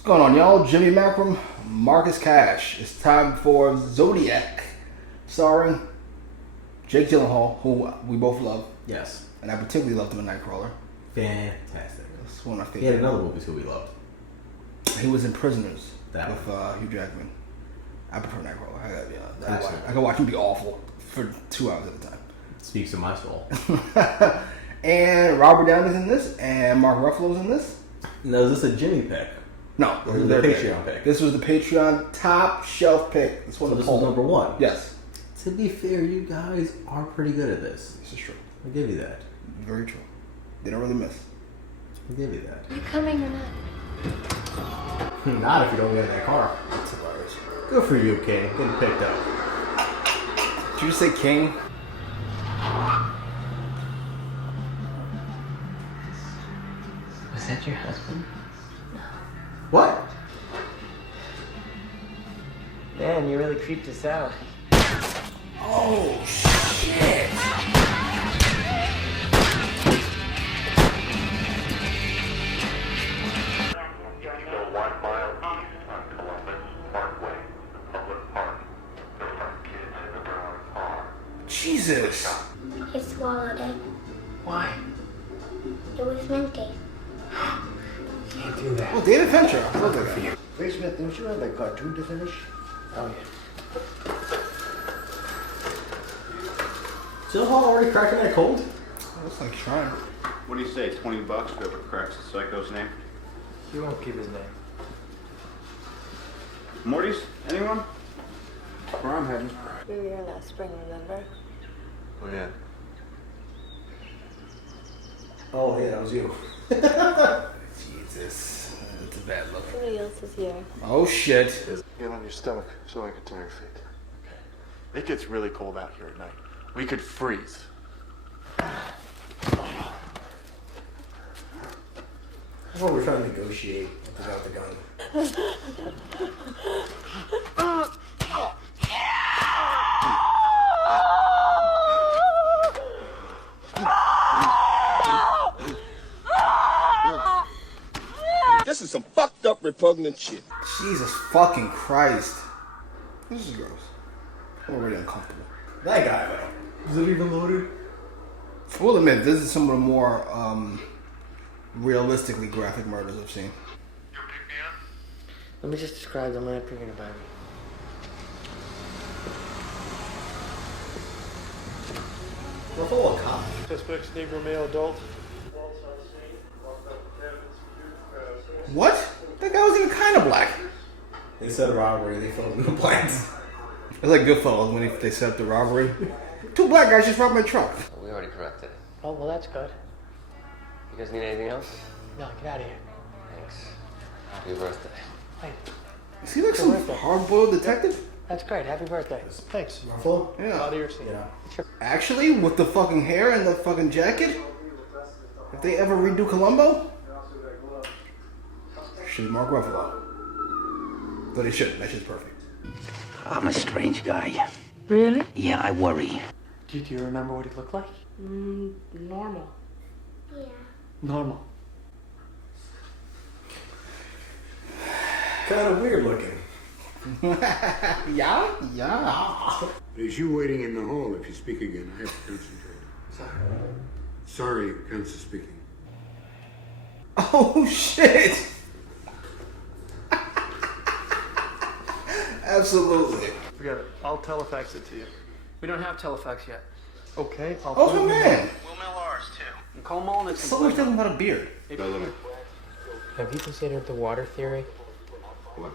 What's going on, y'all? Jimmy Macrum, Marcus Cash. It's time for Zodiac, starring Jake Gyllenhaal, who we both love. Yes. And I particularly loved him in Nightcrawler. Fantastic. It's one of my He had favorite. another movie too we loved. He was in Prisoners That with Hugh Jackman. I prefer Nightcrawler. Excellent. I could watch him be awful for 2 hours at a time. Speaks to my soul. And Robert Downey's in this, and Mark Ruffalo's in this. Now, is this a Jimmy pick? No, This is their the Patreon pick. This was the Patreon top shelf pick. This So this is number one. Yes, To be fair, you guys are pretty good at this. this is true. I'll give you that. Very true. They don't really miss. I'll give you that. You coming or not? Not if you don't get in that car. That's hilarious. Good for you, King. Getting picked up. Did you just say King? Was that your husband? What? Man, you really creeped us out. Oh shit! Go 1 mile east on Columbus Parkway, the public park. There are kids in the brown car. Jesus! He swallowed it. Why? It was minty. Can't do that. Oh, David Fincher. I love that guy. Hey Smith, don't you have a cartoon to finish? Oh, yeah. Gyllenhaal already cracking that cold? Looks like trying. What do you say, $20 whoever cracks the psycho's name? You won't keep his name. Morty's? Anyone? Where I'm heading. We were here last spring, remember? Oh yeah. Oh, yeah, that was you. Jesus. That's a bad look. Somebody else is here. Oh shit. Get on your stomach so I can tell your feet. It gets really cold out here at night. We could freeze. That's what we're trying to negotiate without the gun. This is some fucked up, repugnant shit. Jesus fucking Christ. This is gross. I'm already uncomfortable. That guy, though. Is it even loaded? I will admit, this is some of the more realistically graphic murders I've seen. Let me just describe them after you're gonna buy me. Ruffalo a cop. Suspects Negro male adult. What? That guy was even kind of black. They said robbery, they filled in the blanks. It's like Goodfellas when they set up the robbery. 2 black guys just robbed my truck. We already corrected it. Oh, well, that's good. You guys need anything else? No, get out of here. Thanks. Happy birthday. Hey, Is he like some hard-boiled detective? that's great. Happy birthday. Thanks. Ruffalo? Yeah. Actually, with the fucking hair and the fucking jacket, if they ever redo Columbo, should be Mark Ruffalo. But they shouldn't. That shit's perfect. I'm a strange guy. Really? Yeah, I worry. Do you remember what he looked like? Normal. Yeah. Normal. Kind of weird looking. Yeah? Yeah. There's you waiting in the hall. If you speak again, I have to concentrate. Sorry, Pence is speaking. Oh, shit. Absolutely. Forget it. I'll telefax it to you. We don't have telefax yet. Okay, I'll Oh, put it my in man. We'll mail ours too. And call Mullen. So much talking about a beard. Have you considered the water theory? What?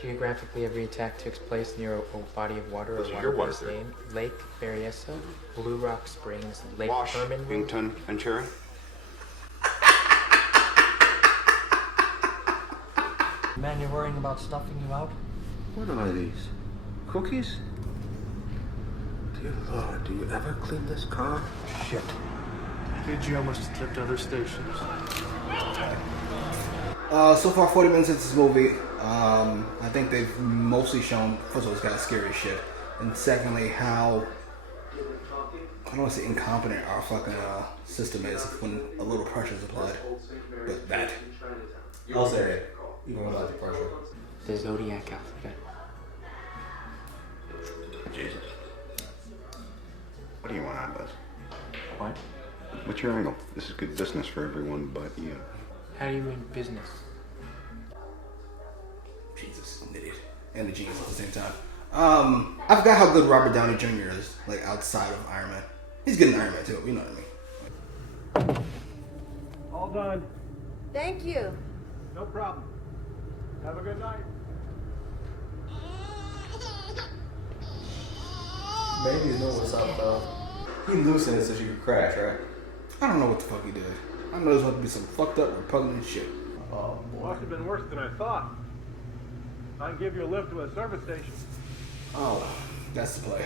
Geographically, every attack takes place near a body of water or water-based name. Lake Berryessa, Blue Rock Springs, Lake Herman. Wington, Ventura. Man, you're worrying about stuffing you out? What are these? Cookies? Dear Lord, do you ever clean this car? Shit. KG almost tipped other stations. So far, 40 minutes into this movie, I think they've mostly shown, first of all, it's got scary shit, and secondly, how, I don't want to say incompetent our fucking system is when a little pressure is applied. But that. I'll say it. even without the pressure. The Zodiac outfit. Jesus. What do you want out of this? What? What's your angle? This is good business for everyone but you. How do you mean business? Jesus, an idiot. And a genius at the same time. I forgot how good Robert Downey Jr. is, like, outside of Iron Man. He's good in Iron Man, too. You know what I mean? All done. Thank you. No problem. Have a good night. Babies know what's up, though. He loosened it so she could crash, right? I don't know what the fuck he did. I know there's going to be some fucked up, repugnant shit. Oh, must have been worse than I thought. I can give you a lift to a service station. Oh, that's the play.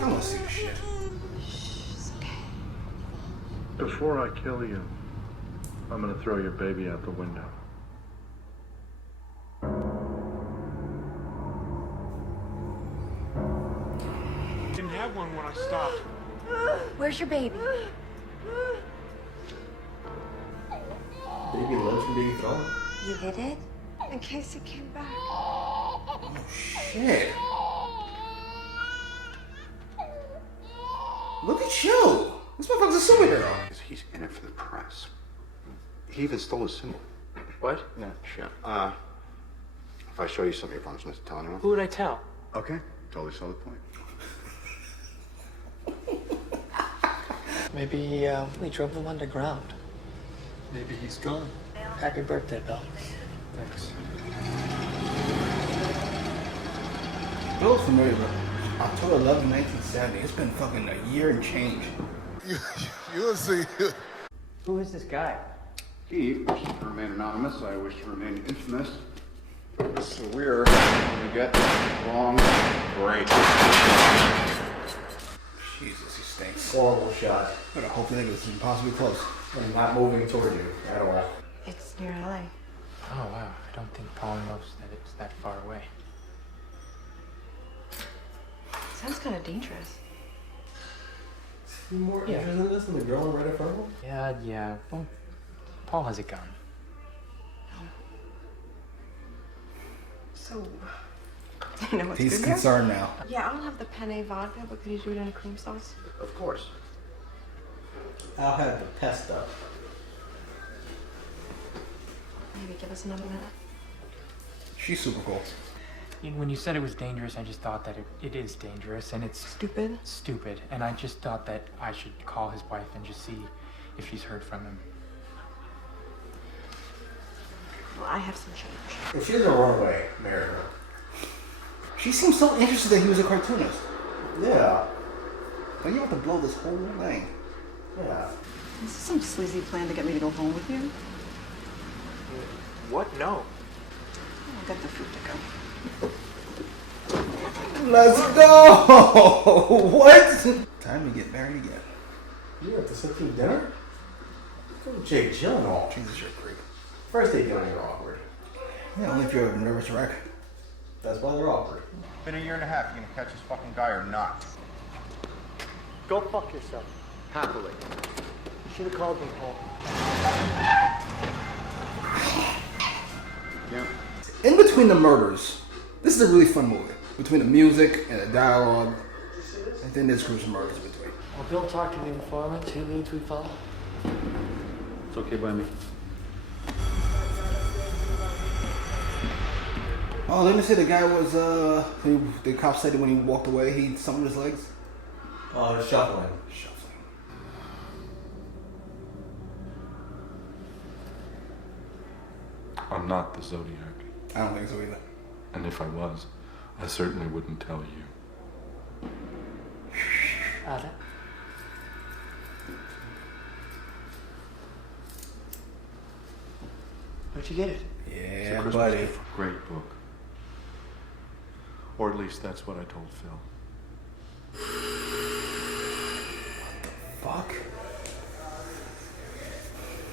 I want to see this shit. Before I kill you, I'm gonna throw your baby out the window. Didn't have one when I stopped. Where's your baby? Baby lives from being thrown. You hid it? In case it came back. Oh, shit. Look at you. This motherfucker's a superhero. He's in it for the press. He even stole his symbol. What? No, shit. If I show you something, you're not supposed to tell anyone? Who would I tell? Okay, totally saw the point. Maybe we drove them underground. Maybe he's gone. Happy birthday, Bill. Thanks. Bill's familiar, but October 11, 1970. It's been fucking a year and change. You'll see. Who is this guy? He wishes to remain anonymous. I wish to remain infamous. So we're going to get along great. Jesus, he stinks. Horrible shot. But I hope that was impossibly close. And not moving toward you at all. It's near LA. Oh, wow. I don't think Paul knows that it's that far away. Sounds kind of dangerous. You more Yeah. interested in this than the girl right in front of him? Yeah. Well, Paul has a gun. So, you know what's He's good there? concerned now. Yeah, I'll have the penne vodka, but could you do it in a cream sauce? Of course. I'll have the pesto. Maybe give us another minute. She's super cool. When you said it was dangerous, I just thought that it is dangerous, and it's Stupid? stupid. And I just thought that I should call his wife and just see if she's heard from him. Well, I have some change. If she's in the wrong way, marry her. She seems so interested that he was a cartoonist. Yeah. Like, you have to blow this whole thing. Yeah. Is this some sleazy plan to get me to go home with you? What? No. I'll get the food to go. Let's go! What? Time to get married again. You have to sit through dinner? Go to Jake Gyllenhaal. Jesus, you're a creep. First date dealings are awkward. Yeah, only if you're a nervous wreck. That's why they're awkward. Been a year and a half. You gonna catch this fucking guy or not? Go fuck yourself. Happily. You should have called me home. Yeah. In between the murders, this is a really fun movie. Between the music and the dialogue, and then there's gruesome murders in between. Well, Bill talked to the informant. Who leads we follow? It's okay by me. Oh, didn't they say the guy was, the cop said that when he walked away, he something with his legs? Shuffling. Shuffling. I'm not the Zodiac. I don't think so either. And if I was, I certainly wouldn't tell you. Ada. Where'd you get it? It's a Yeah, Christmas buddy. gift. Great book. Or at least that's what I told Phil. Fuck.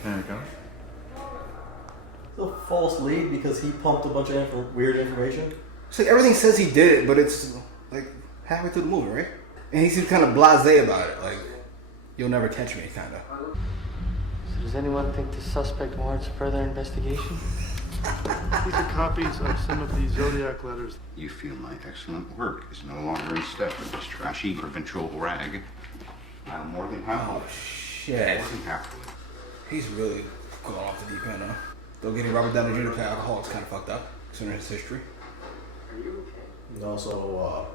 There you go. It's a false lead because he pumped a bunch of weird information. So everything says he did it, but it's like halfway through the movie, right? And he seems kind of blasé about it. Like, You'll never catch me, kinda. So does anyone think the suspect warrants further investigation? These are copies of some of the Zodiac letters. You feel my excellent work is no longer in step with this trashy provincial rag. I'm more than happy. Oh, shit. More than happy. He's really going off the deep end, huh? Though getting Robert Downey Jr. to play alcohol is kind of fucked up, considering his history. And also,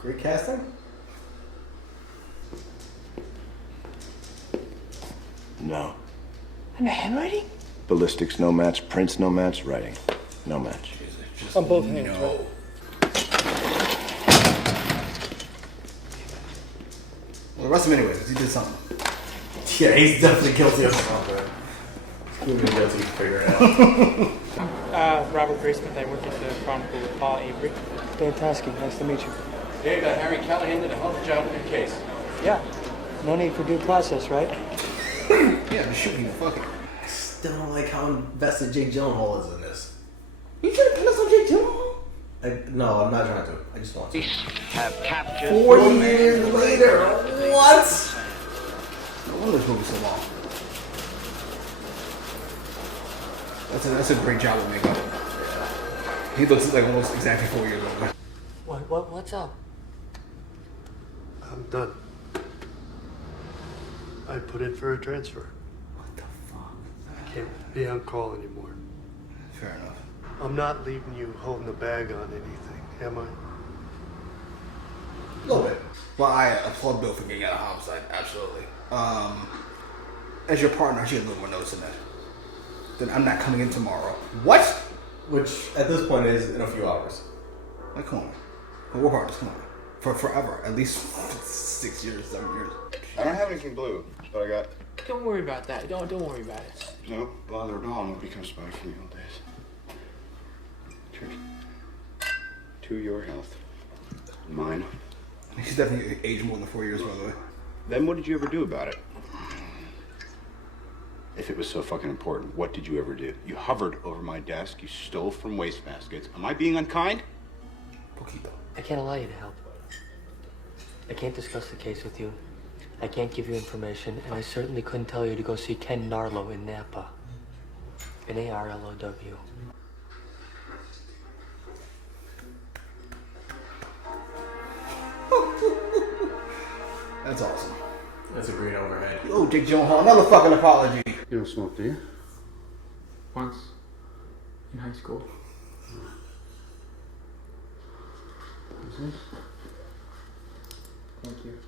great casting. No. And the handwriting? Ballistics, no match. Prints, no match. Writing, no match. On both hands, No. right? Well, arrest him anyway, because he did something. Yeah, he's definitely guilty of something. He's guilty, figure it out. Robert Graysmith. I work at the Chronicle with Paul Avery. Fantastic. Nice to meet you. Dave, Harry Callahan did a hell of a job with your case. Yeah. No need for due process, right? Yeah, just shoot me, fuck it. I still don't like how invested Jake Gyllenhaal is in this. You trying to pin us on Jake Gyllenhaal? No, I'm not trying to. I just want to. Have captured 40 years later. What? No wonder this movie's so long. That's a great job of makeup. He looks like almost exactly 4 years old. What's up? I'm done. I put in for a transfer. What the fuck? I can't be on call anymore. Fair enough. I'm not leaving you holding the bag on anything, am I? A little bit. Well, I applaud Bill for getting out of homicide, absolutely. As your partner, I should get a little more notice in that. Then I'm not coming in tomorrow. What? Which, at this point, is in a few hours. Like, come on. We're partners, come on. For forever. At least 6 years, 7 years. I don't have anything blue, but I got Don't worry about that. Don't worry about it. no bother at all. Nobody comes by for the old days. Cheers. To your health. Mine. He's definitely aged more than 4 years, by the way. Then what did you ever do about it? If it was so fucking important, what did you ever do? You hovered over my desk. You stole from wastebaskets. Am I being unkind? Poquito. I can't allow you to help. I can't discuss the case with you. I can't give you information, and I certainly couldn't tell you to go see Ken Narlow in Napa. Narlow. That's awesome. That's a green overhead. Oh, Jake Gyllenhaal, another fucking apology. You don't smoke, do you? Once in high school. Thank you.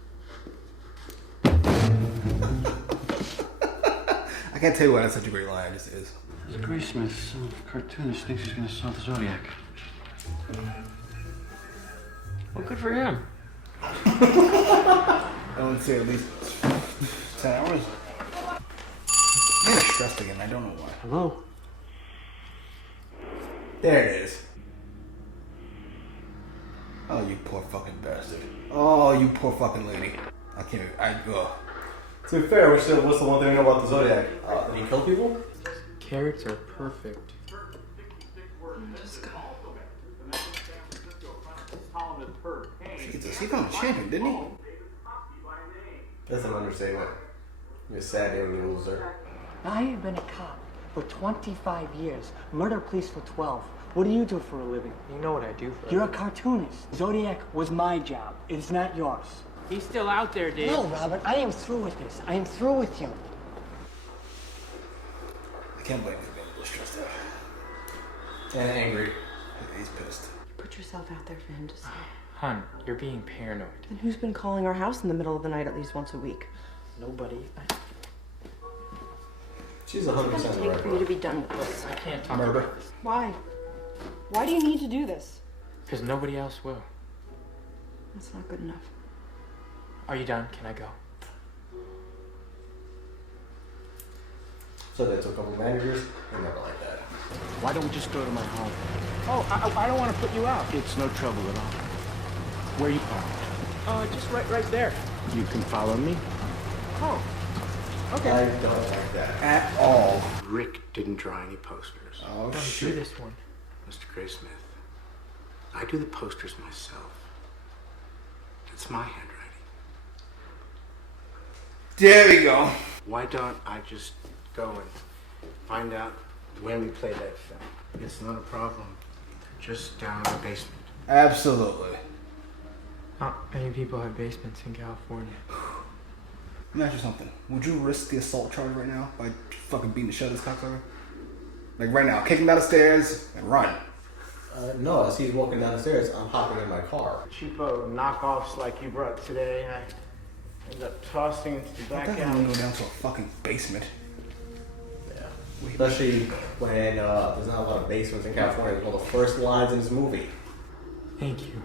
I can't tell you why that's such a great line. It just is. This Graysmith, some cartoonist, thinks he's gonna solve the Zodiac. Well, good for him. I would say at least 10 hours. I'm getting stressed again. I don't know why. Hello? There it is. Oh, you poor fucking bastard. Oh, you poor fucking lady. I can't. To be fair, what's the one thing we know about the Zodiac? Did he kill people? Carrots are perfect. Just go. Jesus, he found a champion, didn't he? That's an understatement. You're a sad young loser. I have been a cop for 25 years. Murder police for 12. What do you do for a living? You know what I do for You're a cartoonist. Zodiac was my job. It's not yours. He's still out there, Dave. No, Robert, I am through with this. I am through with you. I can't blame him for being a little stressed out. And angry. Yeah, he's pissed. Put yourself out there for him to see. Hun, you're being paranoid. And who's been calling our house in the middle of the night at least once a week? Nobody. She's What's 100% it the gonna take right for you to be done with this? I can't talk Murder. about this. Why? Why do you need to do this? Because nobody else will. That's not good enough. Are you done? Can I go? So they took a couple managers. They're never like that. Why don't we just go to my home? Oh, I don't want to put you out. It's no trouble at all. Where are you parked? Just right there. You can follow me. Oh, okay. I don't like that. At all. Rick didn't draw any posters. Oh, Don't shit. do this one. Mr. Graysmith, I do the posters myself. It's my handwriting. There we go. Why don't I just go and find out when we play that film? It's not a problem. Just down in the basement. Absolutely. Not many people have basements in California. Let me ask you something. Would you risk the assault charge right now by fucking beating the shit out of this cocksucker? Like right now, kick him down the stairs and run. No, as he's walking down the stairs, I'm hopping in my car. Cheapo knockoffs like you brought today, I end up tossing into the back That doesn't alley. go down to a fucking basement. Yeah. Especially when there's not a lot of basements in California. It's one of the first lines in this movie. Thank you.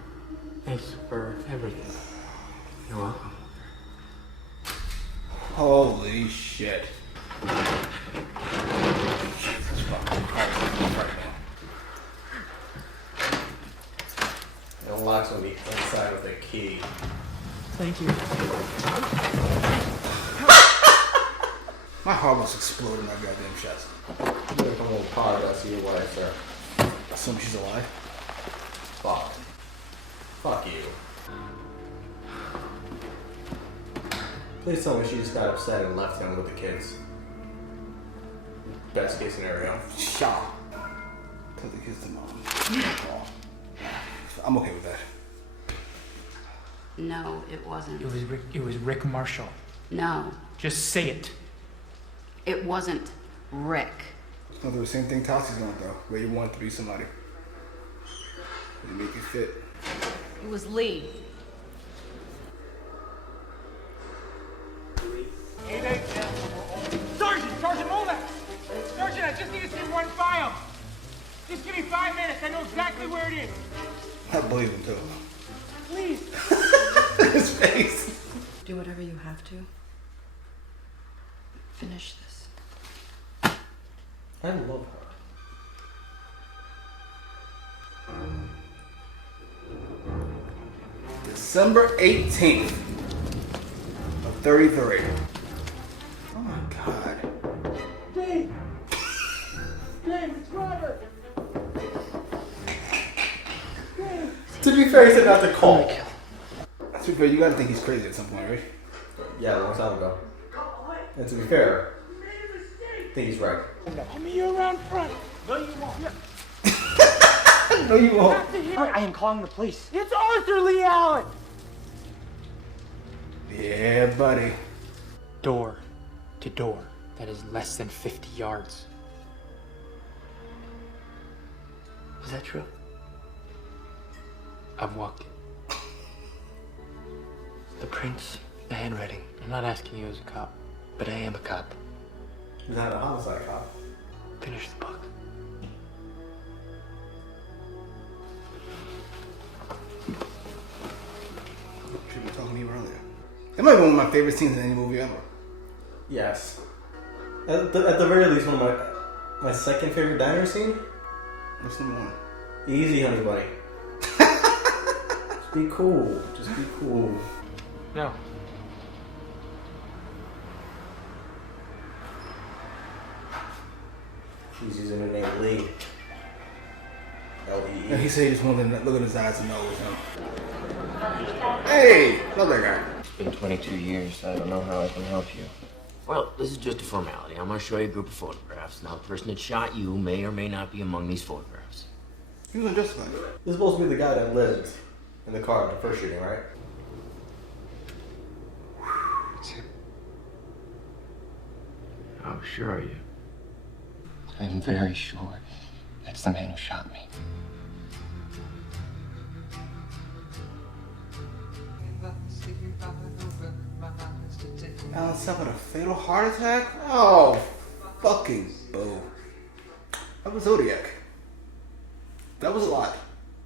Thanks for everything. You're welcome. Holy shit. Jesus fucking Christ. Right now. It unlocks on the inside with a key. Thank you. My heart almost exploded in my goddamn chest. I'm gonna come home hard when I see your wife, sir. Assume she's alive. Fuck. Fuck you. Please tell me she just got upset and left him with the kids. Best case scenario. Shaw. Tell the kids to mom. I'm okay with that. No, it wasn't. It was Rick Marshall. No, Just say it. it wasn't Rick. It's not the same thing Tossie's going through, where you want it to be somebody. You make it fit. It was Lee. 8-8. Sergeant, hold it! Sergeant, I just need to see one file. Just give me 5 minutes. I know exactly where it is. I believe him too. Please. His face. Do whatever you have to. Finish this. I love her. December 18th of 33. Oh my god. Dave, it's Robert. To be fair, he said not to call. To be fair, you gotta think he's crazy at some point, right? Yeah, a long time ago. And to be fair, I think he's right. I'll meet you around front. No, you won't. No, you won't. I am calling the police. It's Arthur Lee Allen. Yeah, buddy. Door to door. That is less than 50 yards. Is that true? I've walked it. The prints, the handwriting. I'm not asking you as a cop. But I am a cop. He's not a homicide cop. Finish the book. Should be talking to you earlier. That might be one of my favorite scenes in any movie ever. Yes. At the very least, one of my second favorite diner scene. What's number one? Easy, honey bunny. Just be cool. Just be cool. No. She's using her name Lee. L-E-E. And he said he just wanted to look at his eyes and know it was him. Hey! Love that guy. It's been 22 years. I don't know how I can help you. Well, this is just a formality. I'm going to show you a group of photographs. Now, the person that shot you may or may not be among these photographs. He was unjustified. This is supposed to be the guy that lived in the car at the first shooting, right? It's him. How sure are you? I'm very sure that's the man who shot me. Alan suffered a fatal heart attack? Oh, fucking boo. That was Zodiac. That was a lot.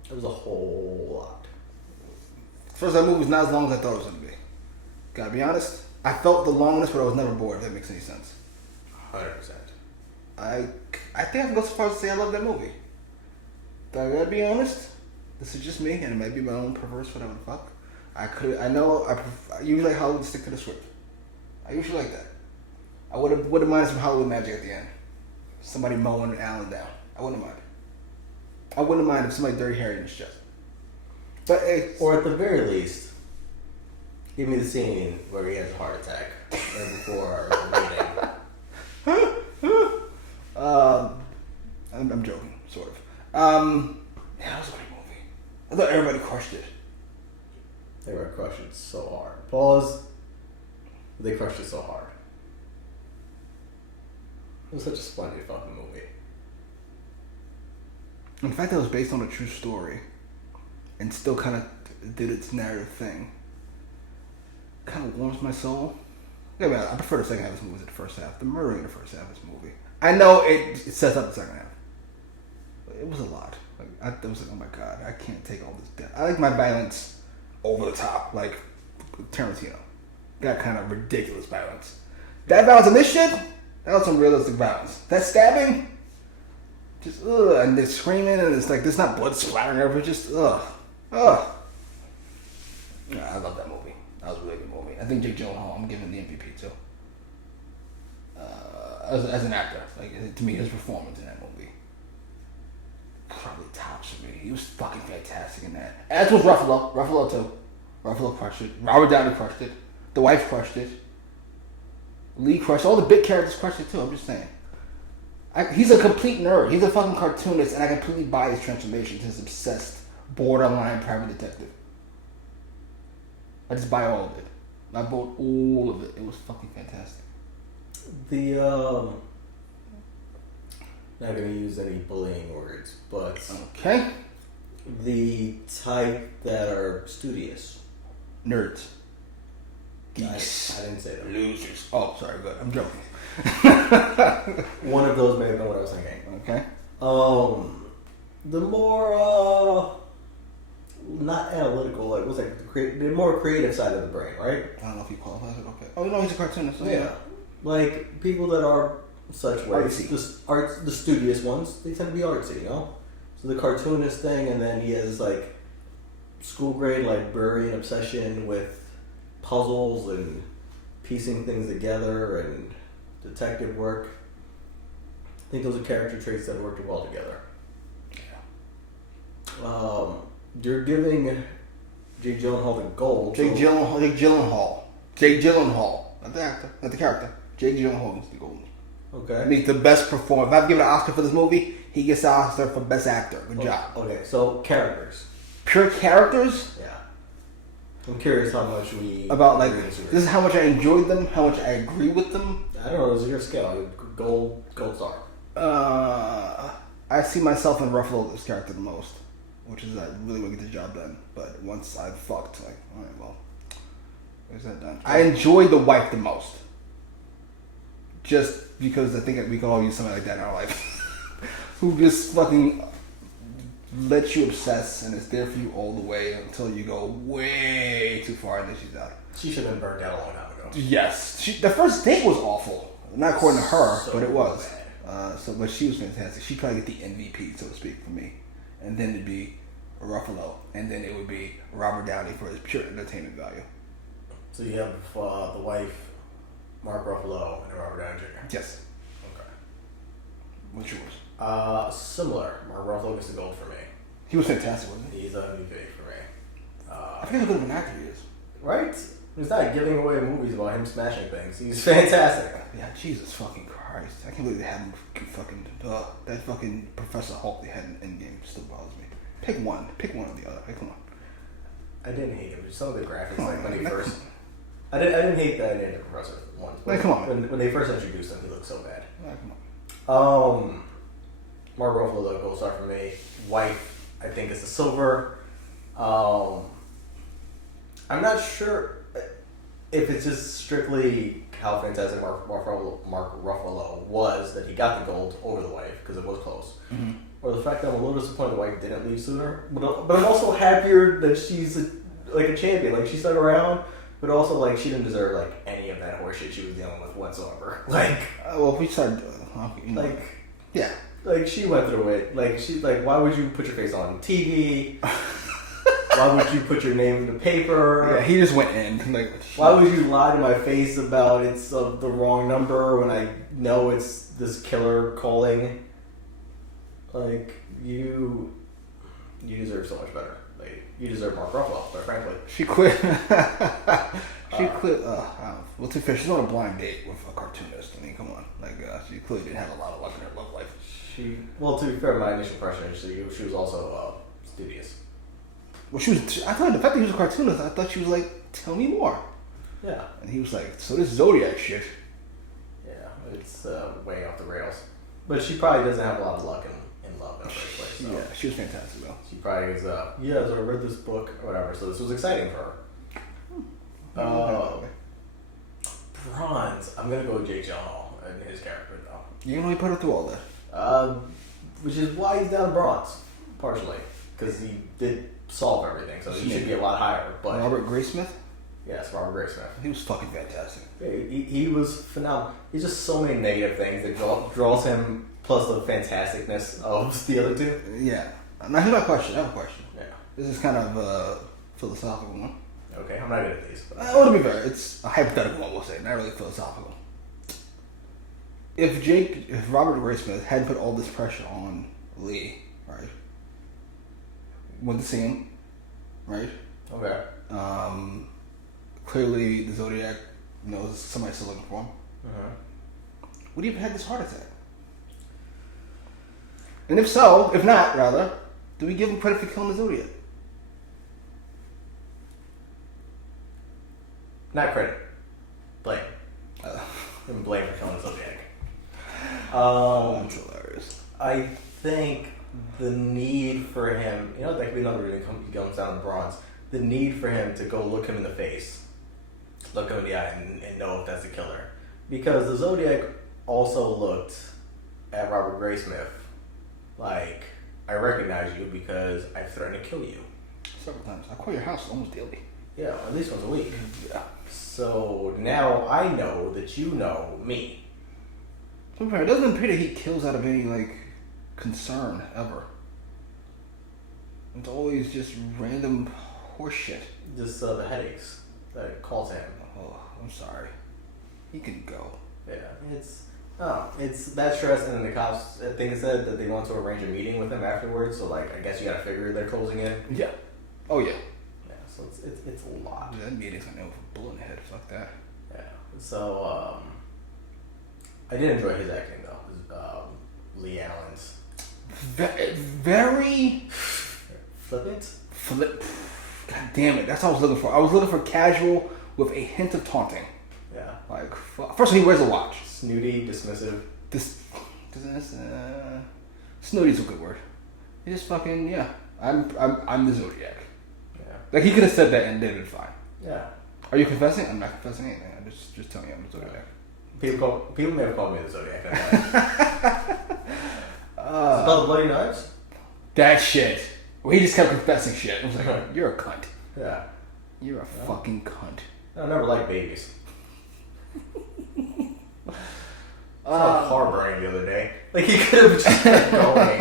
That was a whole lot. First, that movie was not as long as I thought it was going to be. Gotta be honest. I felt the longness, but I was never bored, if that makes any sense. 100%. I think I can go so far as to say I love that movie. But I gotta be honest, this is just me, and it might be my own perverse whatever the fuck. I usually like Hollywood to stick to the script. I usually like that. I wouldn't mind some Hollywood magic at the end. Somebody mowing Alan down. I wouldn't mind. I wouldn't mind if somebody dirty haired in his chest. But hey, or at the very least, give me the scene where he has a heart attack. Right before the meeting. I'm joking, sort of. Yeah, that was a great movie. I thought everybody crushed it. They were crushing it so hard. Pause. They crushed it so hard. It was such a splendid fucking movie. In fact, it was based on a true story, and still kind of did its narrative thing. Kind of warms my soul. Yeah, man, I prefer the second half of this movie to the first half. The murdering in the first half of this movie. I know it sets up the second half. But it was a lot. Like I was like, oh my god, I can't take all this death. I like my violence over the top, like Tarantino. Got kind of ridiculous violence. That violence in this shit, that was some realistic violence. That stabbing, just and they're screaming, and it's like there's not blood splattering everywhere. Just Yeah, I love that movie. That was a really good movie. I think Jake Gyllenhaal, I'm giving the MVP too. As an actor, like to me, his performance in that movie probably tops for me. He was fucking fantastic in that. As was Ruffalo. Ruffalo too. Ruffalo crushed it. Robert Downey crushed it. The wife crushed it. Lee crushed it. All the big characters crushed it too. I'm just saying. He's a complete nerd. He's a fucking cartoonist, and I completely buy his transformation to his obsessed, borderline private detective. I just buy all of it. I bought all of it. It was fucking fantastic. Not gonna use any bullying words, but okay. The type that are studious, nerds, geeks. I didn't say that. Losers. Oh, sorry, good. I'm joking. One of those may have been what I was thinking. Okay. The more not analytical, like what's that? The more creative side of the brain, right? I don't know if he qualifies it. Okay. Oh no, he's a cartoonist. So yeah. Like people that are such ways, the studious ones, they tend to be artsy, you know. So the cartoonist thing, and then he has like school grade librarian obsession with puzzles and piecing things together and detective work. I think those are character traits that work well together. Yeah. You're giving Jake Gyllenhaal the gold. Jake Gyllenhaal. Not the actor, not the character. Jake Gyllenhaal gets the gold. Okay. I mean, the best performer. If I have given an Oscar for this movie, he gets the Oscar for best actor. Good job. Okay, so characters. Pure characters? Yeah. I'm curious how much we... About, like, this is how much I enjoyed them, how much I agree with them. I don't know, this is your scale. Gold star. I see myself in Ruffalo this character the most, which is I really want to get the job done. But once I fucked, like, alright, well, where's that done? I enjoyed the wife the most. Just because I think we could all use somebody like that in our life. Who just fucking lets you obsess and is there for you all the way until you go way too far and then she's out. She should have been burned out a long time ago. Yes. The first date was awful. Not according to her, So but it was. bad. But she was fantastic. She'd probably get the MVP, so to speak, for me. And then it'd be Ruffalo. And then it would be Robert Downey for his pure entertainment value. So you have the wife, Mark Ruffalo, and Robert Downey Jr. Yes. Okay. What's yours? Similar. Mark Ruffalo gets the gold for me. He was fantastic, wasn't he? He's an MVP for me. I forget how good of an actor he is. Right? He's not giving away movies about him smashing things. He's fantastic. Yeah, Jesus fucking Christ. I can't believe they had him fucking... that fucking Professor Hulk they had in Endgame still bothers me. Pick one. Pick one or the other. Come on. I didn't hate him. Some of the graphics, like when he first... I didn't hate that I named the Professor once. Like, come on. When they first introduced him, he looked so bad. Come on. Mark Ruffalo, the gold star for me. Wife, I think, is the silver. I'm not sure if it's just strictly how fantastic Mark Ruffalo was that he got the gold over the wife, because it was close. Mm-hmm. Or the fact that I'm a little disappointed the wife didn't leave sooner. But I'm also happier that she's a champion. Like, she stuck around, but also, like, she didn't deserve, like, any of that horseshit she was dealing with whatsoever. Like... well, if we started... like... Yeah. Like, she went through it. Like, why would you put your face on TV? Why would you put your name in the paper? Yeah, he just went in. Like, why would you lie to my face about it's the wrong number when I know it's this killer calling? Like, you deserve so much better. Like, you deserve Mark Ruffalo, but frankly. She quit. She clearly, well, to be fair, she's on a blind date with a cartoonist. I mean, come on, like she clearly didn't have a lot of luck in her love life. To be fair, my initial impression is she was also studious. Well, she was. I thought the fact that he was a cartoonist, I thought she was like, tell me more. Yeah. And he was like, so this Zodiac shit. Yeah, it's way off the rails. But she probably doesn't have a lot of luck in love in the first place. So. Yeah, she was fantastic though. She probably is, yeah, so I read this book or whatever, so this was exciting for her. Bronze. I'm gonna go with Jake Gyllenhaal and his character though. You know he put her through all that. Which is why he's down bronze, partially. Because he did solve everything, so he should be a lot higher. But Robert Graysmith? Yes, Robert Graysmith. He was fucking fantastic. He was phenomenal. He's just so many negative things that draws him, plus the fantasticness of the other two. Yeah. Now here's my question. I have a question. Yeah. This is kind of a philosophical one. Okay, I'm not good at these. Well, to be fair, it's a hypothetical one, we'll say, not really philosophical. If Robert Graysmith had put all this pressure on Lee, right? Went to see him, right? Okay. Clearly, the Zodiac knows somebody's still looking for him. Would he have had this heart attack? And if not, rather, do we give him credit for killing the Zodiac? Not credit. Blame. And blame for killing the Zodiac. That's hilarious. I think the need for him, that could be another reason he comes down to bronze. The need for him to go look him in the face, look him in the eye, and know if that's the killer. Because the Zodiac also looked at Robert Graysmith like, I recognize you because I threatened to kill you. Several times. I call your house almost daily. Yeah, at least once a week. Yeah. So now I know that you know me. To be fair, it doesn't appear that he kills out of any, concern, ever. It's always just random horseshit. Just the headaches that cause him. Oh, I'm sorry. He can go. Yeah, it's that stress, and then the cops, I think it said that they want to arrange a meeting with him afterwards, so, I guess you gotta figure they're closing in. Yeah. Oh, yeah. Yeah, so it's a lot. Yeah, that meeting's like, with a bullet in the head. Fuck that. Yeah. So, I did enjoy his acting, though. Lee Allen's. Very... Flippant? God damn it. That's what I was looking for. I was looking for casual with a hint of taunting. Yeah. First of all, he wears a watch. Snooty, dismissive. Snooty's a good word. He just fucking, yeah. I'm the Zodiac. Yeah. He could have said that and did it fine. Yeah. Are you confessing? I'm not confessing anything. I'm just telling you I'm the Zodiac. People may have called me the Zodiac. Spell the bloody knives? That shit. Well, he just kept confessing shit. I was like, you're a cunt. Yeah. You're a fucking cunt. I never liked babies. I saw a car burning the other day. He could have just kept going.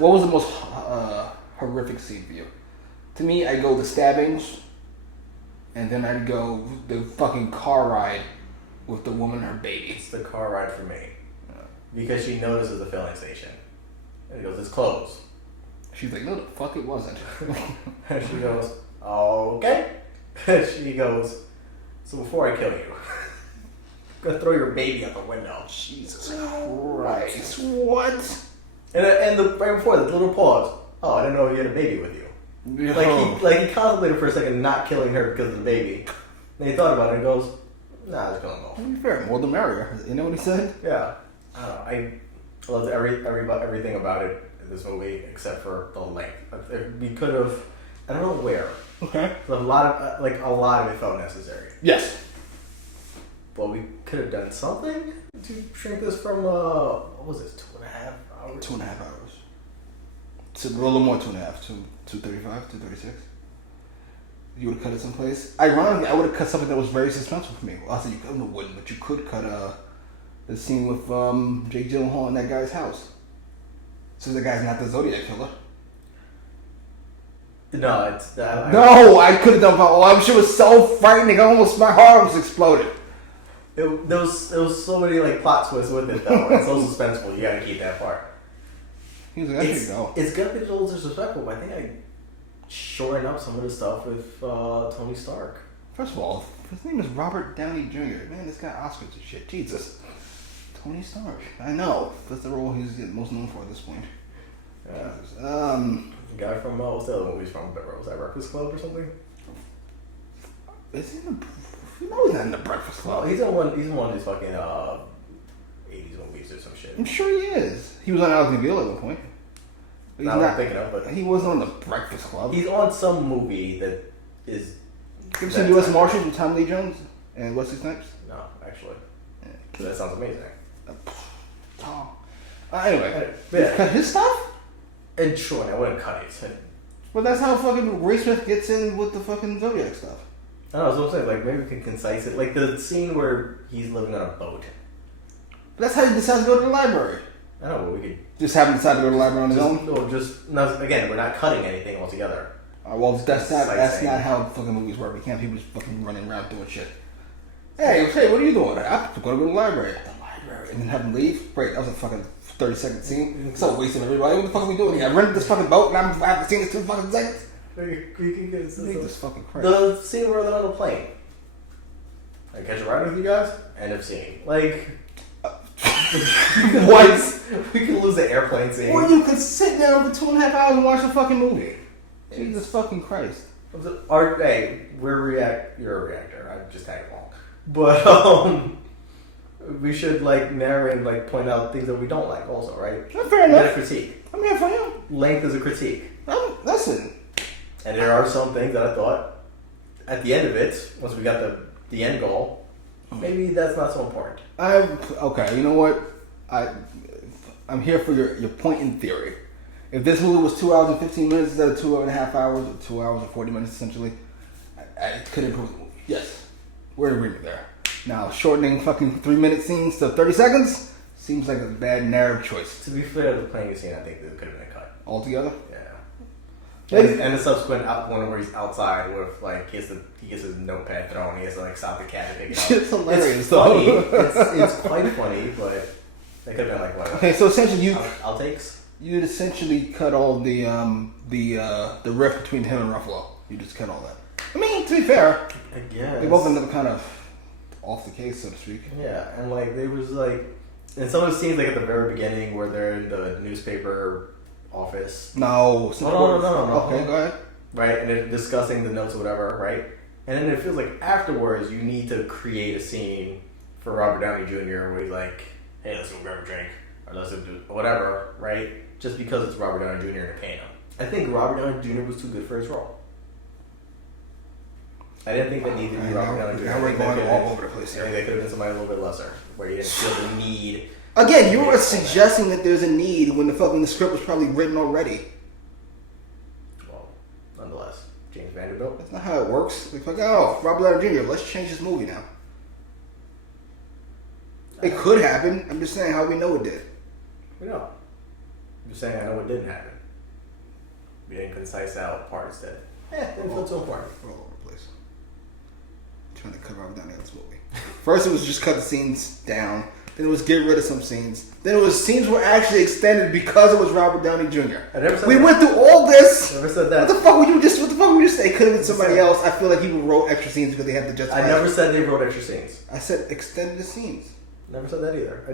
What was the most horrific scene for you? To me, I go the stabbings, and then I'd go the fucking car ride with the woman and her baby. It's the car ride for me. Because she notices the filling station. And he goes, it's closed. She's like, no, the fuck it wasn't. And she goes, okay. And she goes, so before I kill you, I'm going to throw your baby out the window. Jesus Christ. What? And right before that little pause. Oh, I didn't know you had a baby with you. He contemplated for a second not killing her because of the baby. Then he thought about it and goes, nah, it's gonna go. To be fair, more the merrier. You know what he said? Yeah. I loved everything about it in this movie except for the length. We could have, I don't know where. Okay. A lot of it felt necessary. Yes. But we could have done something to shrink this from what was this, 2.5 hours? 2.5 hours. It's a little more 2.5, 2:35, 2:36. You would have cut it someplace. Ironically, I would have cut something that was very suspenseful for me. Well, I said you wouldn't, but you could cut the scene with Jake Gyllenhaal in that guy's house. So the guy's not the Zodiac killer. No, it's no, I could have done. Oh, I'm sure it was so frightening. My heart almost exploded. There was so many plot twists with it though. It's so suspenseful. You got to keep that part. He was like, I should go. It's gonna be a little disrespectful, but I think I shorten up some of the stuff with Tony Stark. First of all, his name is Robert Downey Jr. Man, this guy Oscars and shit. Jesus. Tony Stark. I know. That's the role he's getting most known for at this point. Yeah. The guy from what's the other movies from? Was that Breakfast Club or something? Is he in the? No, he's not in the Breakfast Club. No, he's in one. He's in one of these fucking 80s movies or some shit. I'm sure he is. He was on Alex McBeal at one point. He's not thinking of, but he wasn't on the Breakfast Club. He's on some movie that is. You ever seen U.S. Marshals with Tom Lee Jones and Wesley Snipes? No, actually. Yeah. That sounds amazing. Anyway, yeah. Cut his stuff? And sure, I wouldn't cut it. Well, that's how fucking Ray Smith gets in with the fucking Zodiac stuff. I don't know, so I'm saying, like, maybe we can concise it. Like, the scene where he's living on a boat. That's how he decides to go to the library. I know, but we could... Just happen to decide to go to the library on his own? No, again, we're not cutting anything altogether. Well, that's not how fucking movies work. We can't have people just fucking running around doing shit. Hey, what are you doing? I'm going to go to the library. At the library. And then have them leave? Great, that was a fucking 30-second scene. It's so wasting everybody. What the fuck are we doing? I rented this fucking boat and I haven't seen it 2 fucking seconds. Jesus fucking Christ. The scene where they're on the plane. I catch a ride with you guys? End of scene. Like... What? We can lose the airplane scene. Or you could sit down for 2.5 hours and watch a fucking movie. Jesus fucking Christ. Hey, you're a reactor. I just tag along. But, we should, like, narrate and, like, point out things that we don't like also, right? Fair enough. That's a critique. I'm here for you. Length is a critique. Listen. And there are some things that I thought, at the end of it, once we got the end goal, maybe that's not so important. Okay, you know what? I'm here for your point in theory. If this movie was 2 hours and 15 minutes instead of 2.5 hours, or 2 hours and 40 minutes essentially, it could improve the movie. Yes. We're in agreement there. Now, shortening fucking 3-minute scenes to 30 seconds seems like a bad narrative choice. To be fair, the playing scene, I think it could have been a cut. Altogether? Yeah. And the subsequent one where he's outside with, like, he gets his notepad thrown, he has to, like, stop the cat to pick it up. It's hilarious, it's funny. It's quite funny, but it could have been like, what? Okay, so essentially outtakes? You'd essentially cut all the rift between him and Ruffalo. You just cut all that. I mean, to be fair, I guess. They both ended up kind of off the case, so to speak. Yeah, and like there was like, in some of the scenes like at the very beginning where they're in the newspaper office. No. Okay, go ahead. Right, and they're discussing the notes or whatever, right? And then it feels like afterwards you need to create a scene for Robert Downey Jr. where he's like, hey, let's go grab a drink, or let's do whatever, right? Just because it's Robert Downey Jr. and they're paying him. I think Robert Downey Jr. was too good for his role. I didn't think that needed to be Robert Downey Jr. Now we're going all over the place here. I think they could have been somebody a little bit lesser, where you didn't feel the need. Again, you were suggesting that there's a need when the script was probably written already. Well, nonetheless, James Vanderbilt. That's not how it works. It's like, oh, Robert Downey Jr., let's change this movie now. It could happen. I'm just saying how we know it did. We know. I'm just saying I know it didn't happen. We didn't concise out parts that didn't feel too important. All over the place. I'm trying to cut Robert Downey out of this movie. First it was just cut the scenes down. Then it was get rid of some scenes. Then it was scenes were actually extended because it was Robert Downey Jr. We went through all this. Never said that. What the fuck would you say? It could have been somebody else. I feel like people wrote extra scenes because they had to justify. I never said they wrote extra scenes. I said extended the scenes. Never said that either.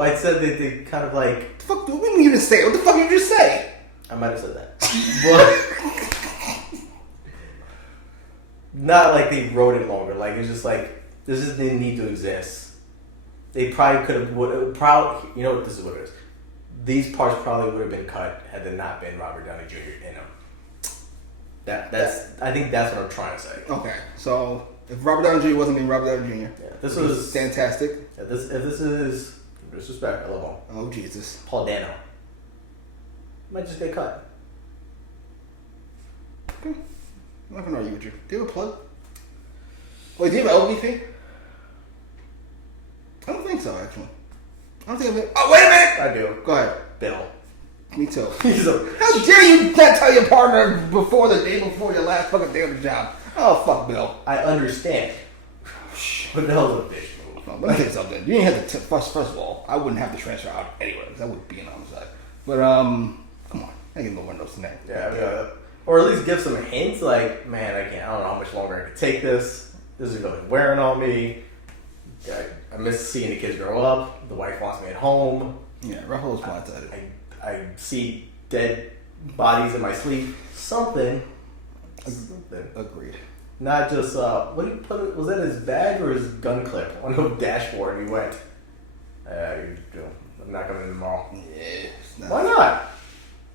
I said that they kind of like. What the fuck? What did you even say? What the fuck did you just say? I might have said that. But not like they wrote it longer. Like it's just like this just didn't need to exist. They probably could have. You know what? This is what it is. These parts probably would have been cut had there not been Robert Downey Jr. in them. I think that's what I'm trying to say. Okay, so if Robert Downey Jr. wasn't being Robert Downey Jr., this was fantastic. If this is disrespect, I love him. Oh Jesus, Paul Dano might just get cut. Okay, I'm not gonna argue with you. Do you have a plug? Wait, do you have an LVP? I don't think so, actually. I don't think I've been... Oh, wait a minute! I do. Go ahead. Bill. Me too. How dare you not tell your partner before the day before your last fucking day of the job? Oh, fuck Bill. I understand. But Bill's a bitch move. No, let me tell you something. You didn't have to... First of all, I wouldn't have to transfer out anyway, because I would be on the side. But, come on. I get no windows tonight. Yeah, Or at least give some hints like, man, I don't know how much longer I can take this. This is really wearing on me. I miss seeing the kids grow up. The wife wants me at home. Yeah, Ruffalo's blindsided. I see dead bodies in my sleep. Something. Agreed. Not just, what did he put it? Was that his bag or his gun clip on the dashboard? And he went, I'm not coming in tomorrow. Yeah. Why not?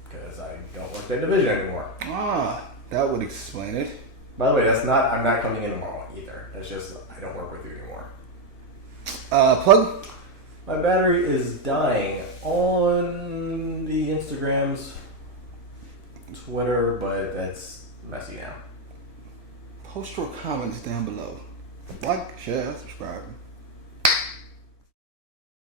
Because I don't work that division anymore. Ah, that would explain it. By the way, I'm not coming in tomorrow either. It's just, I don't work with you anymore. Plug? My battery is dying on the Instagrams, Twitter, but that's messy now. Post your comments down below. Like, share, subscribe.